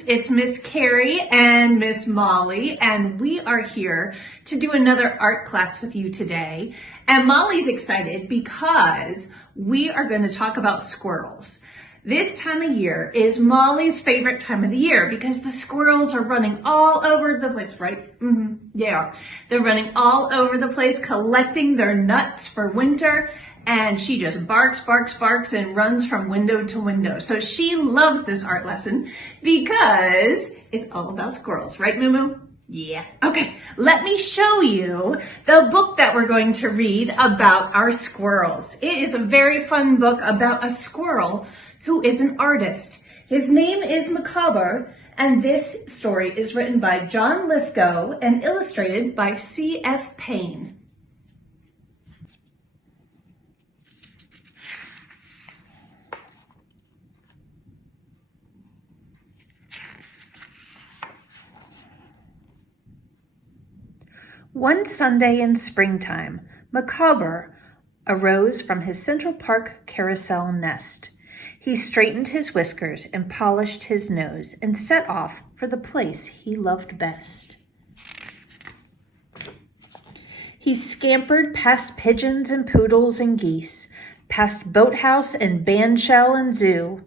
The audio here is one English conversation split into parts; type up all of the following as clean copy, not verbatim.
friends. It's Miss Carrie and Miss Molly, and we are here to do another art class with you today. And Molly's excited because we are going to talk about squirrels. This time of year is Molly's favorite time of the year because the squirrels are running all over the place, right? Yeah, they're running all over the place collecting their nuts for winter. And she just barks, barks, barks, and runs from window to window. So she loves this art lesson because it's all about squirrels, right, Moo? Yeah. Okay, let me show you the book that we're going to read about our squirrels. It is a very fun book about a squirrel who is an artist. His name is Micawber, and this story is written by John Lithgow and illustrated by C.F. Payne. One Sunday in springtime, Micawber arose from his Central Park carousel nest. He straightened his whiskers and polished his nose and set off for the place he loved best. He scampered past pigeons and poodles and geese, past boathouse and bandshell and zoo,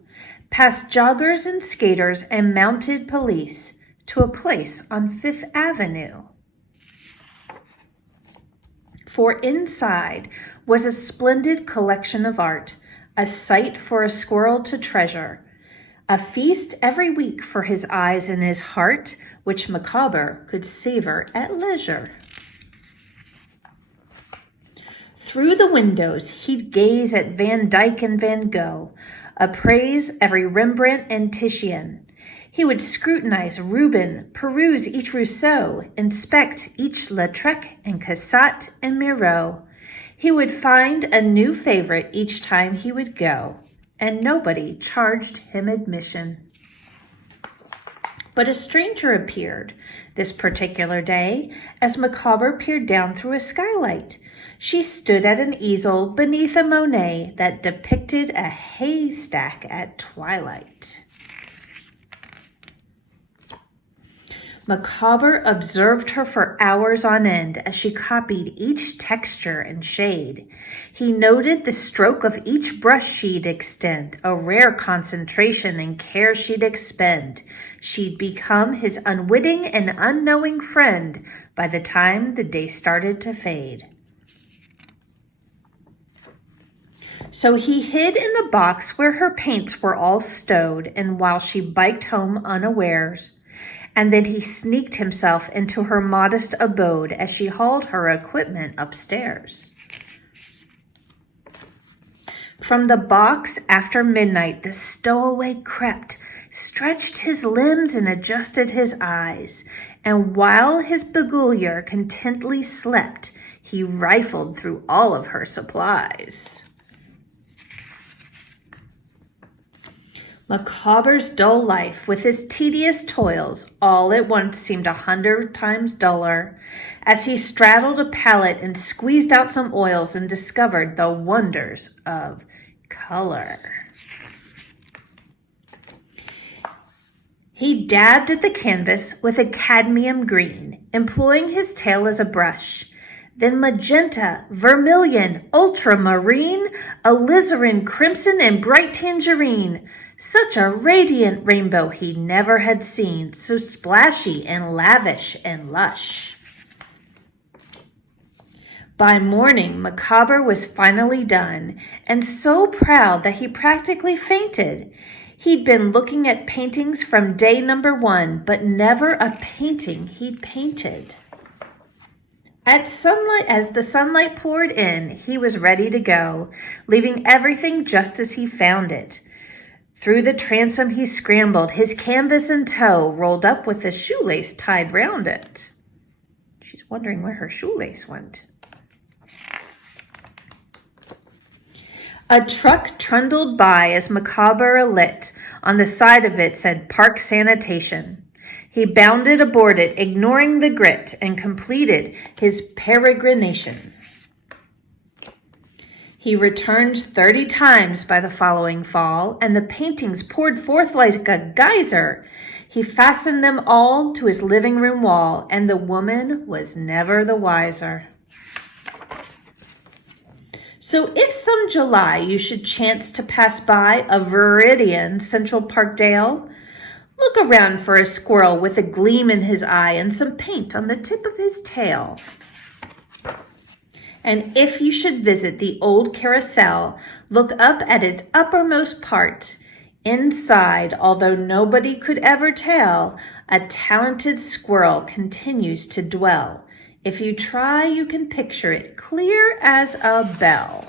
past joggers and skaters and mounted police, to a place on Fifth Avenue. For inside was a splendid collection of art, a sight for a squirrel to treasure, a feast every week for his eyes and his heart, which Micawber could savor at leisure. Through the windows he'd gaze at Van Dyck and Van Gogh, appraise every Rembrandt and Titian. He would scrutinize Rubens, peruse each Rousseau, inspect each Lautrec and Cassatt and Miro. He would find a new favorite each time he would go, and nobody charged him admission. But a stranger appeared this particular day as Micawber peered down through a skylight. She stood at an easel beneath a Monet that depicted a haystack at twilight. Micawber observed her for hours on end as she copied each texture and shade. He noted the stroke of each brush she'd extend, a rare concentration and care she'd expend. She'd become his unwitting and unknowing friend by the time the day started to fade. So he hid in the box where her paints were all stowed, and while she biked home unawares, and then he sneaked himself into her modest abode as she hauled her equipment upstairs. From the box after midnight, the stowaway crept, stretched his limbs and adjusted his eyes, and while his beguiler contently slept, he rifled through all of her supplies. Micawber's dull life, with his tedious toils, all at once seemed 100 times duller, as he straddled a palette and squeezed out some oils and discovered the wonders of color. He dabbed at the canvas with a cadmium green, employing his tail as a brush. Then magenta, vermilion, ultramarine, alizarin, crimson, and bright tangerine. Such a radiant rainbow he never had seen, so splashy and lavish and lush. By morning, Micawber was finally done, and so proud that he practically fainted. He'd been looking at paintings from day number 1, but never a painting he'd painted. As the sunlight poured in, he was ready to go, leaving everything just as he found it. Through the transom he scrambled, his canvas in tow, rolled up with a shoelace tied round it. She's wondering where her shoelace went. A truck trundled by as Micawber alit. On the side of it said Park Sanitation. He bounded aboard it, ignoring the grit, and completed his peregrination. He returned 30 times by the following fall, and the paintings poured forth like a geyser. He fastened them all to his living room wall, and the woman was never the wiser. So if some July you should chance to pass by a viridian Central Park dale, look around for a squirrel with a gleam in his eye and some paint on the tip of his tail. And if you should visit the old carousel, look up at its uppermost part. Inside, although nobody could ever tell, a talented squirrel continues to dwell. If you try, you can picture it clear as a bell.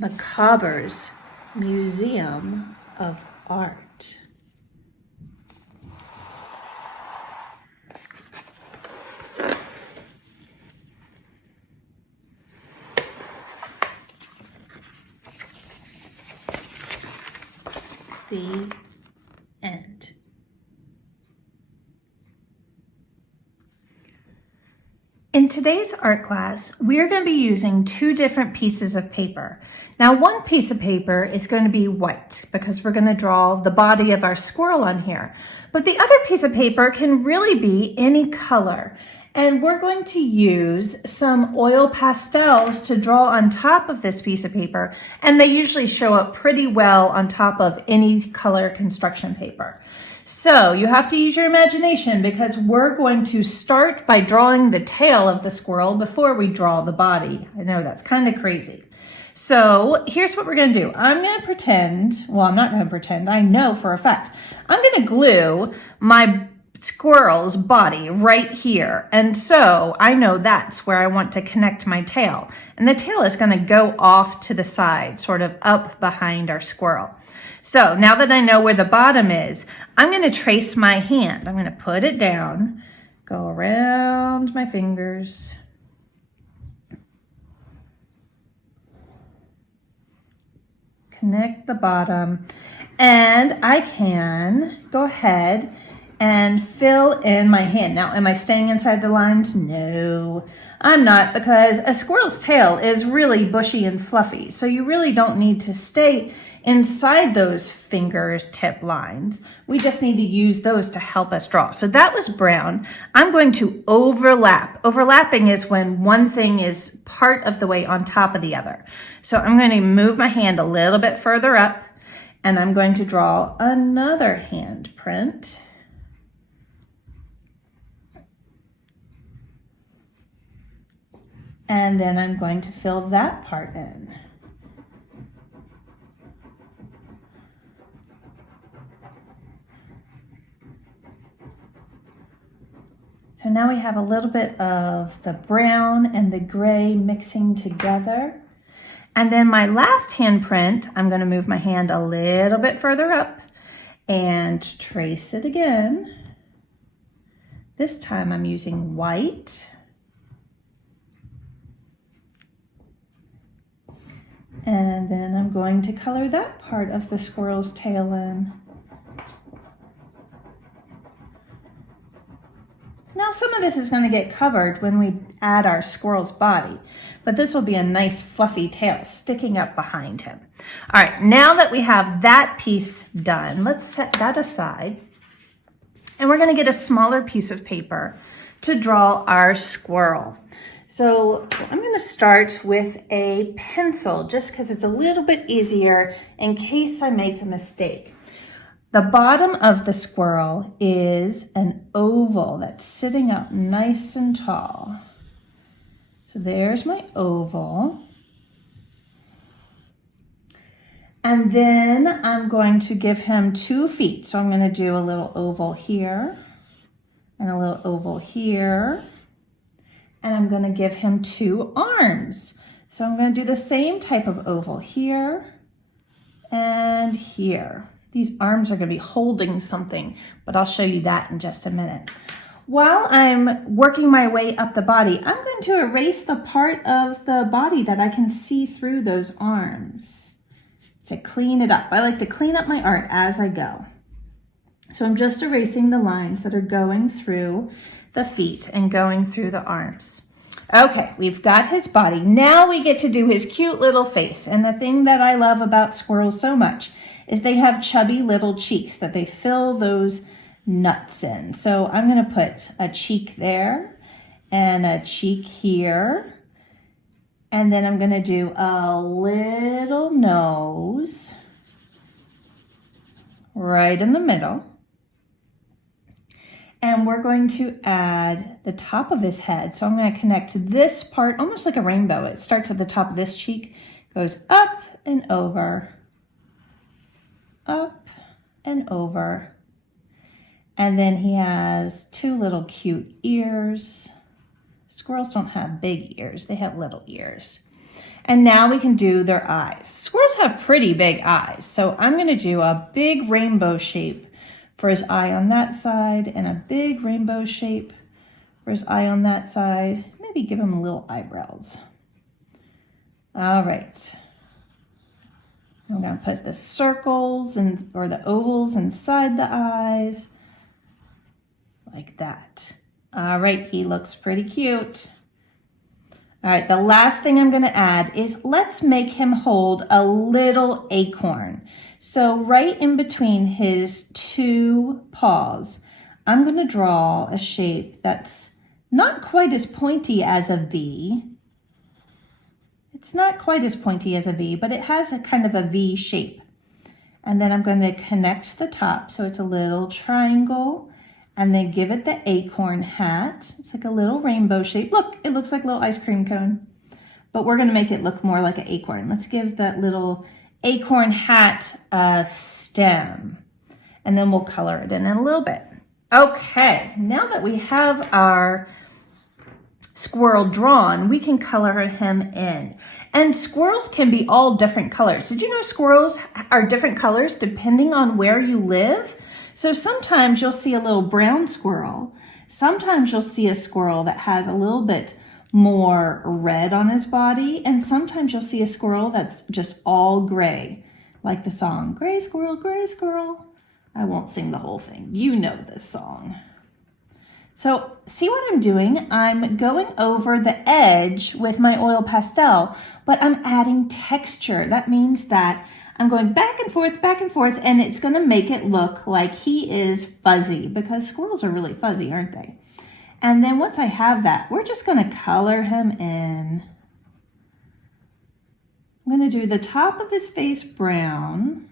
Micawber's Museum of Art. The end. In today's art class, we're going to be using two different pieces of paper. Now, one piece of paper is going to be white because we're going to draw the body of our squirrel on here. But the other piece of paper can really be any color. And we're going to use some oil pastels to draw on top of this piece of paper. And they usually show up pretty well on top of any color construction paper. So you have to use your imagination because we're going to start by drawing the tail of the squirrel before we draw the body. I know that's kind of crazy. So here's what we're going to do. I'm going to pretend, well, I'm not going to pretend, I know for a fact. I'm going to glue my squirrel's body right here. And so I know that's where I want to connect my tail. And the tail is going to go off to the side, sort of up behind our squirrel. So now that I know where the bottom is, I'm going to trace my hand. I'm going to put it down, go around my fingers. Connect the bottom. And I can go ahead and fill in my hand. Now, am I staying inside the lines? No, I'm not, because a squirrel's tail is really bushy and fluffy. So you really don't need to stay inside those fingertip lines. We just need to use those to help us draw. So that was brown. I'm going to overlap. Overlapping is when one thing is part of the way on top of the other. So I'm going to move my hand a little bit further up, and I'm going to draw another hand print. And then I'm going to fill that part in. So now we have a little bit of the brown and the gray mixing together. And then my last handprint, I'm going to move my hand a little bit further up and trace it again. This time I'm using white. And then I'm going to color that part of the squirrel's tail in. Now some of this is going to get covered when we add our squirrel's body, but this will be a nice fluffy tail sticking up behind him. All right, now that we have that piece done, let's set that aside. And we're going to get a smaller piece of paper to draw our squirrel. So I'm going to start with a pencil just because it's a little bit easier in case I make a mistake. The bottom of the squirrel is an oval that's sitting up nice and tall. So there's my oval. And then I'm going to give him 2 feet. So I'm going to do a little oval here and a little oval here. And I'm going to give him 2 arms. So I'm going to do the same type of oval here and here. These arms are going to be holding something, but I'll show you that in just a minute. While I'm working my way up the body, I'm going to erase the part of the body that I can see through those arms to clean it up. I like to clean up my art as I go. So I'm just erasing the lines that are going through the feet and going through the arms. Okay, we've got his body. Now we get to do his cute little face. And the thing that I love about squirrels so much is they have chubby little cheeks that they fill those nuts in. So I'm going to put a cheek there and a cheek here. And then I'm going to do a little nose right in the middle. And we're going to add the top of his head. So I'm going to connect this part almost like a rainbow. It starts at the top of this cheek, goes up and over, up and over. And then he has two little cute ears. Squirrels don't have big ears, they have little ears. And now we can do their eyes. Squirrels have pretty big eyes. So I'm going to do a big rainbow shape for his eye on that side and a big rainbow shape for his eye on that side. Maybe give him little eyebrows. All right. I'm going to put the circles or the ovals inside the eyes like that. All right, he looks pretty cute. All right, the last thing I'm going to add is let's make him hold a little acorn. So right in between his two paws, I'm going to draw a shape that's not quite as pointy as a V. It's not quite as pointy as a V, but it has a kind of a V shape. And then I'm going to connect the top so it's a little triangle, and then give it the acorn hat. It's like a little rainbow shape. Look, it looks like a little ice cream cone, but we're going to make it look more like an acorn. Let's give that little acorn hat a stem, and then we'll color it in a little bit. Okay, now that we have our squirrel drawn, we can color him in. And squirrels can be all different colors. Did you know squirrels are different colors depending on where you live? So sometimes you'll see a little brown squirrel. Sometimes you'll see a squirrel that has a little bit more red on his body. And sometimes you'll see a squirrel that's just all gray, like the song, Gray Squirrel, Gray Squirrel. I won't sing the whole thing. You know this song. So see what I'm doing? I'm going over the edge with my oil pastel, but I'm adding texture. That means that I'm going back and forth, and it's going to make it look like he is fuzzy, because squirrels are really fuzzy, aren't they? And then once I have that, we're just going to color him in. I'm going to do the top of his face brown.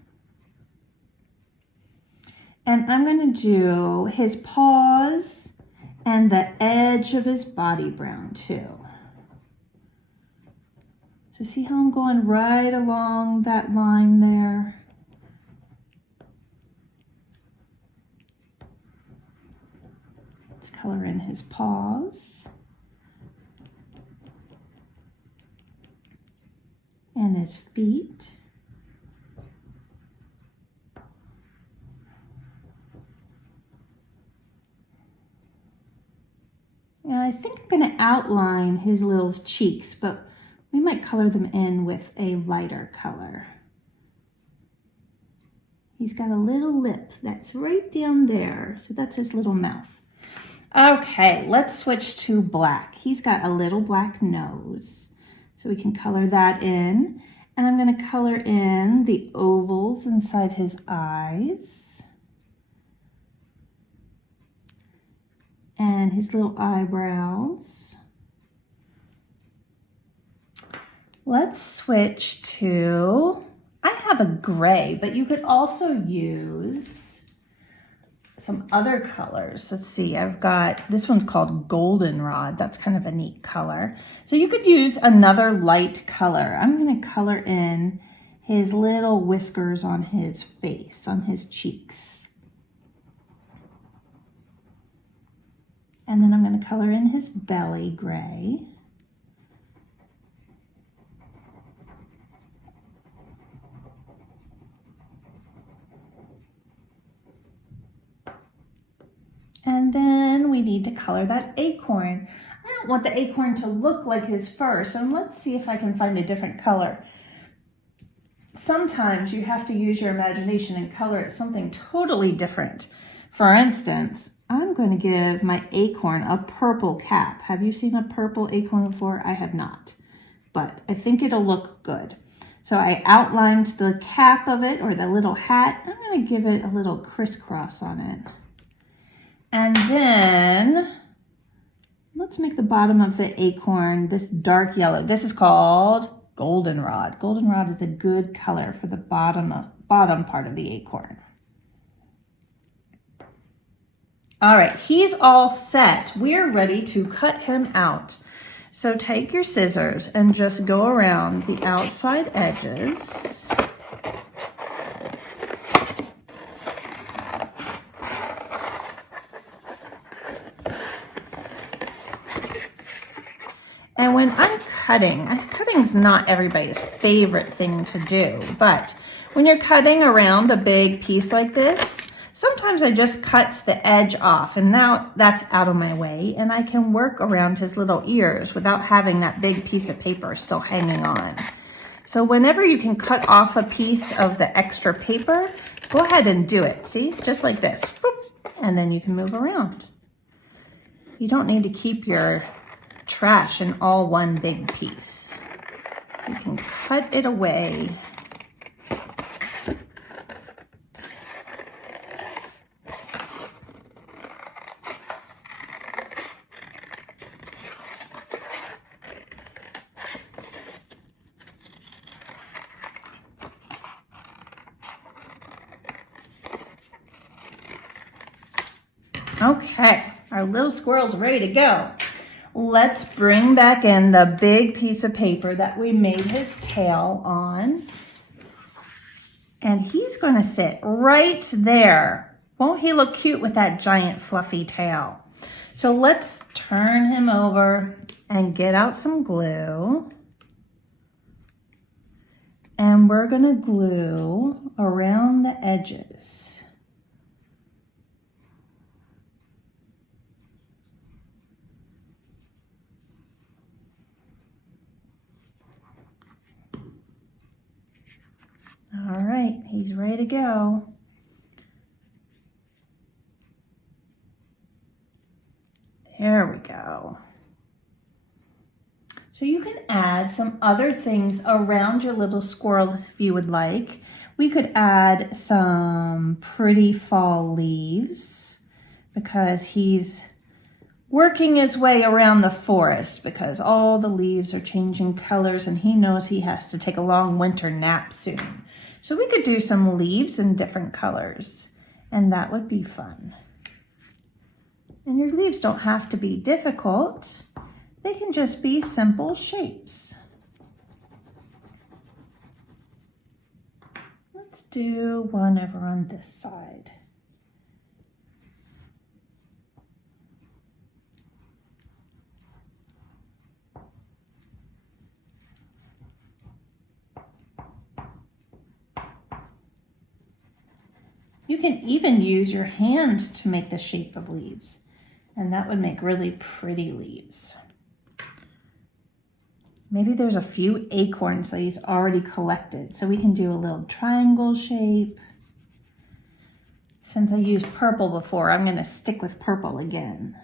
And I'm going to do his paws and the edge of his body brown too. So see how I'm going right along that line there? Let's color in his paws and his feet. Now I think I'm going to outline his little cheeks, but we might color them in with a lighter color. He's got a little lip that's right down there, so that's his little mouth. Okay, let's switch to black. He's got a little black nose, so we can color that in. And I'm going to color in the ovals inside his eyes and his little eyebrows. Let's switch to, I have a gray, but you could also use some other colors. Let's see, I've got, this one's called goldenrod. That's kind of a neat color. So you could use another light color. I'm going to color in his little whiskers on his face, on his cheeks. And then I'm going to color in his belly gray. And then we need to color that acorn. I don't want the acorn to look like his fur, so let's see if I can find a different color. Sometimes you have to use your imagination and color it something totally different. For instance, I'm going to give my acorn a purple cap. Have you seen a purple acorn before? I have not, but I think it'll look good. So I outlined the cap of it, or the little hat. I'm going to give it a little crisscross on it. And then let's make the bottom of the acorn this dark yellow. This is called goldenrod. Goldenrod is a good color for the bottom part of the acorn. All right, he's all set. We're ready to cut him out. So take your scissors and just go around the outside edges. And when I'm cutting's not everybody's favorite thing to do, but when you're cutting around a big piece like this, sometimes I just cut the edge off, and now that's out of my way, and I can work around his little ears without having that big piece of paper still hanging on. So whenever you can cut off a piece of the extra paper, go ahead and do it. See, just like this, boop, and then you can move around. You don't need to keep your trash in all one big piece. You can cut it away. Okay, our little squirrel's ready to go. Let's bring back in the big piece of paper that we made his tail on. And he's going to sit right there. Won't he look cute with that giant fluffy tail? So let's turn him over and get out some glue. And we're going to glue around the edges. All right, he's ready to go. There we go. So you can add some other things around your little squirrel if you would like. We could add some pretty fall leaves because he's working his way around the forest because all the leaves are changing colors and he knows he has to take a long winter nap soon. So we could do some leaves in different colors, and that would be fun. And your leaves don't have to be difficult. They can just be simple shapes. Let's do one over on this side. You can even use your hands to make the shape of leaves, and that would make really pretty leaves. Maybe there's a few acorns that he's already collected, so we can do a little triangle shape. Since I used purple before, I'm going to stick with purple again.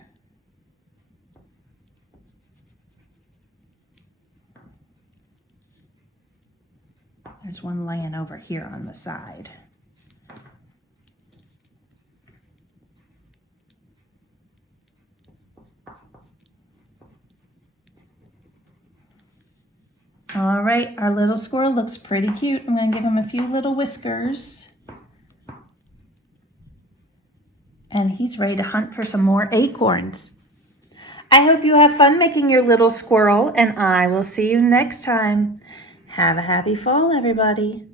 There's one laying over here on the side. All right, our little squirrel looks pretty cute. I'm going to give him a few little whiskers. And he's ready to hunt for some more acorns. I hope you have fun making your little squirrel, and I will see you next time. Have a happy fall, everybody.